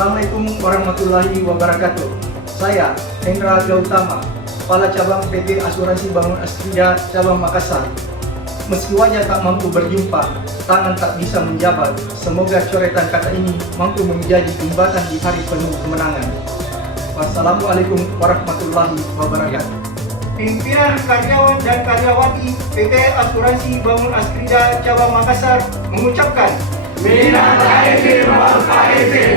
Assalamualaikum warahmatullahi wabarakatuh. Saya Hendra Gautama, Kepala Cabang PT Asuransi Bangun Asrida Cabang Makassar. Meski wajah tak mampu berjumpa, tangan tak bisa menjabat. Semoga coretan kata ini mampu menjadi jembatan di hari penuh kemenangan. Wassalamualaikum warahmatullahi wabarakatuh. Pimpinan karyawan dan karyawati PT Asuransi Bangun Asrida Cabang Makassar mengucapkan Minal Aidin wal Faizin.